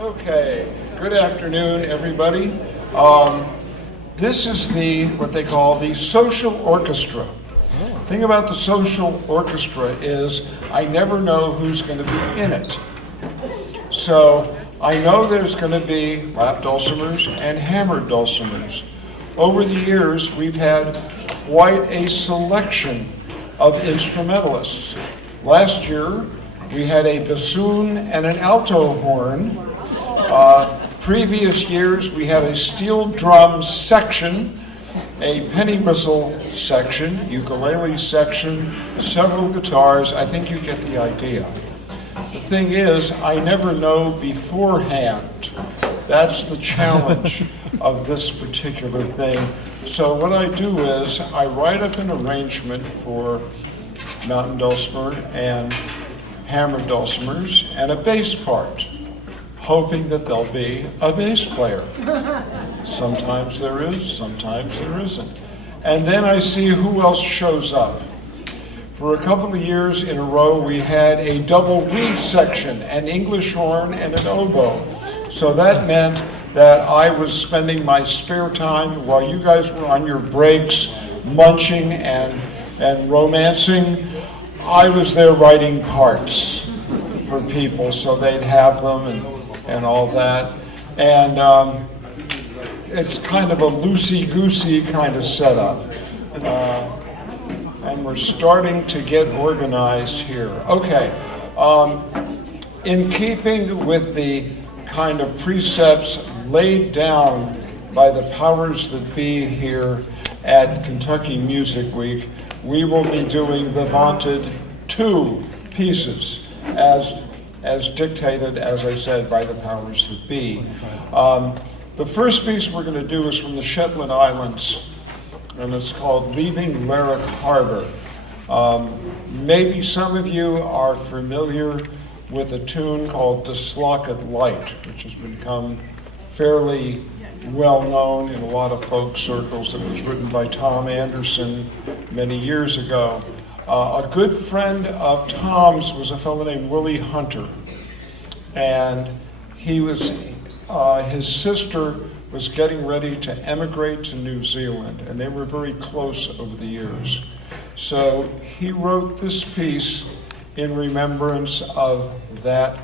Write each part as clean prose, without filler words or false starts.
Okay, good afternoon, everybody. This is what they call the social orchestra. The thing about the social orchestra is I never know who's going to be in it. So I know there's going to be lap dulcimers and hammered dulcimers. Over the years, we've had quite a selection of instrumentalists. Last year, we had a bassoon and an alto horn. Previous years, we had a steel drum section, a penny whistle section, ukulele section, several guitars. I think you get the idea. The thing is, I never know beforehand. That's the challenge of this particular thing. So what I do is I write up an arrangement for mountain dulcimer and hammered dulcimers and a bass part, hoping that there'll be a bass player. Sometimes there is, sometimes there isn't. And then I see who else shows up. For a couple of years in a row, we had a double reed section, an English horn and an oboe. So that meant that I was spending my spare time while you guys were on your breaks, munching and romancing. I was there writing parts for people so they'd have them and all that. And it's kind of a loosey-goosey kind of setup. And we're starting to get organized here. Okay, in keeping with the kind of precepts laid down by the powers that be here at Kentucky Music Week, we will be doing the vaunted 2 pieces as dictated, as I said, by the powers that be. The first piece we're going to do is from the Shetland Islands, and it's called Leaving Lerwick Harbor. Maybe some of you are familiar with a tune called The Slockett Light, which has become fairly well known in a lot of folk circles. It was written by Tom Anderson many years ago. A good friend of Tom's was a fellow named Willie Hunter, and his sister was getting ready to emigrate to New Zealand, and they were very close over the years. So he wrote this piece in remembrance of that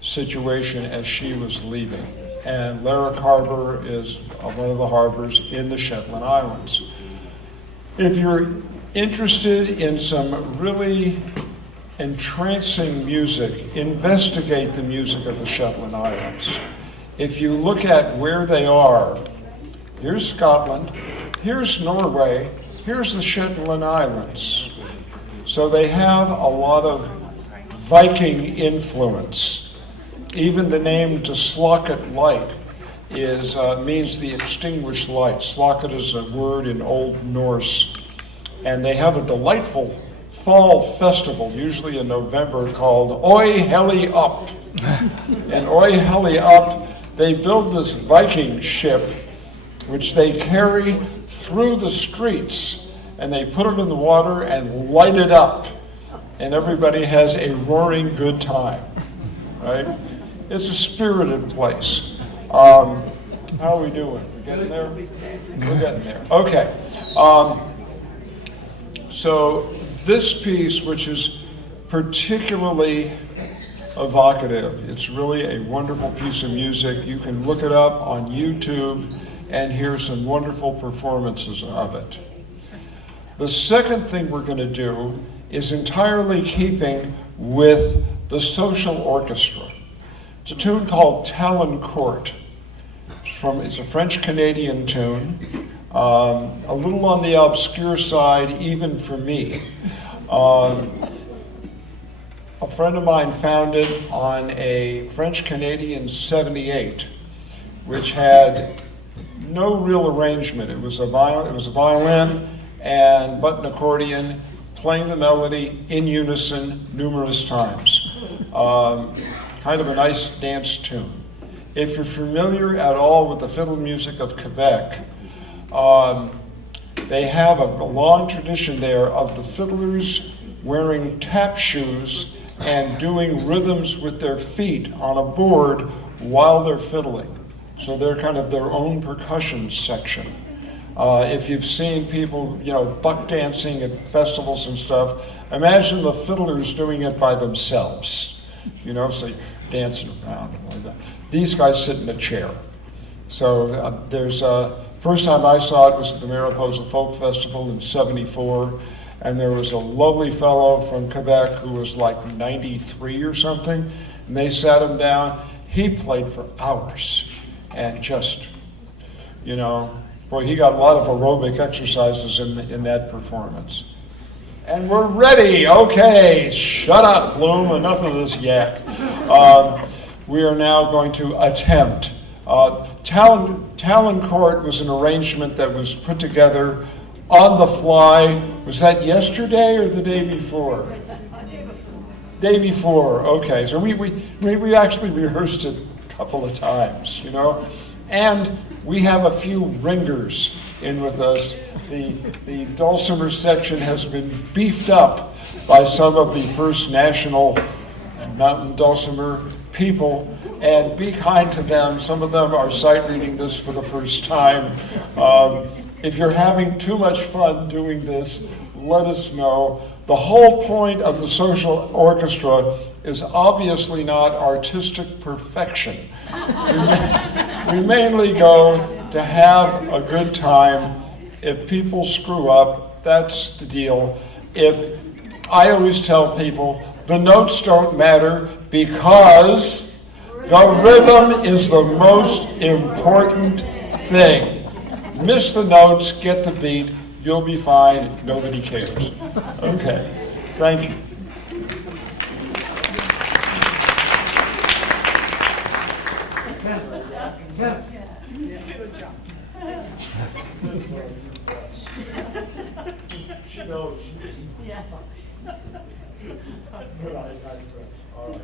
situation as she was leaving. And Lerwick Harbor is one of the harbors in the Shetland Islands. If you're interested in some really entrancing music, investigate the music of the Shetland Islands. If you look at where they are, here's Scotland, here's Norway, here's the Shetland Islands. So they have a lot of Viking influence. Even the name to Slockett Light means the extinguished light. Slockett is a word in Old Norse. And they have a delightful fall festival, usually in November, called Oi Helly Up. And Oi Helly Up, they build this Viking ship, which they carry through the streets, and they put it in the water and light it up. And everybody has a roaring good time, right? It's a spirited place. How are we doing? We getting there? We're getting there. Okay. So this piece, which is particularly evocative, it's really a wonderful piece of music. You can look it up on YouTube and hear some wonderful performances of it. The second thing we're going to do is entirely keeping with the social orchestra. It's a tune called Talon Court. It's a French-Canadian tune, a little on the obscure side even for me. A friend of mine found it on a French-Canadian 78, which had no real arrangement. It was a violin and button accordion playing the melody in unison numerous times. Kind of a nice dance tune. If you're familiar at all with the fiddle music of Quebec, they have a long tradition there of the fiddlers wearing tap shoes and doing rhythms with their feet on a board while they're fiddling. So they're kind of their own percussion section. If you've seen people, buck dancing at festivals and stuff, imagine the fiddlers doing it by themselves. So you're dancing around like that. These guys sit in a chair. So first time I saw it was at the Mariposa Folk Festival in '74, and there was a lovely fellow from Quebec who was like 93 or something, and they sat him down. He played for hours, and just, boy, he got a lot of aerobic exercises in that performance. And we're ready. Okay, shut up, Bloom. Enough of this yak. We are now going to attempt. Talon Court was an arrangement that was put together on the fly. Was that yesterday or the day before? Day before. Okay, so we actually rehearsed it a couple of times, and we have a few ringers in with us. The dulcimer section has been beefed up by some of the first national mountain dulcimer people, and be kind to them. Some of them are sight reading this for the first time. If you're having too much fun doing this, let us know. The whole point of the social orchestra is obviously not artistic perfection. We mainly go to have a good time. If people screw up, that's the deal. I always tell people, the notes don't matter because the rhythm is the most important thing. Miss the notes, get the beat, you'll be fine, nobody cares. Okay, thank you. She knows. Yeah. Good eye press. All right.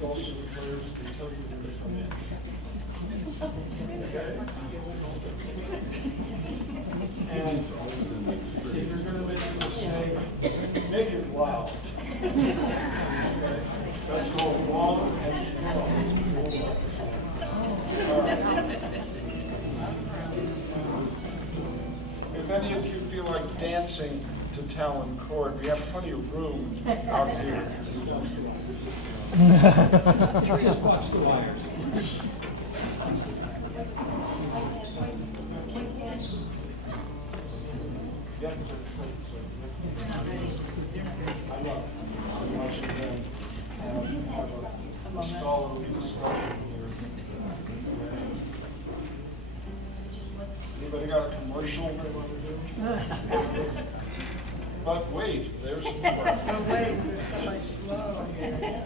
dulcimer players, they tell you when they come in. Okay? And if you're going to make a mistake, make it loud. Okay? That's called long and strong. If any of you feel like dancing to Talon Court, we have plenty of room out here. Just watch the wires. Yeah. I know. I'm watching them have a scholarly discussion here. Anybody got a commercial they want to do? But wait, there's more. Oh, wait, there's somebody slow here.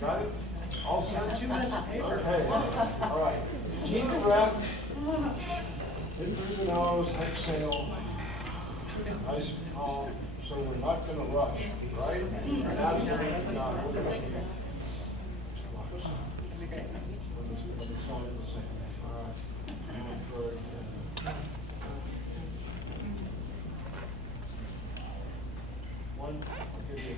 Got it? All set? 2 minutes of paper. Okay, all right. Deep breath, in through the nose, exhale. Nice and calm, so we're not going to rush, right? Absolutely not. We're going to it's all the same. All right. Good. One, I'll give you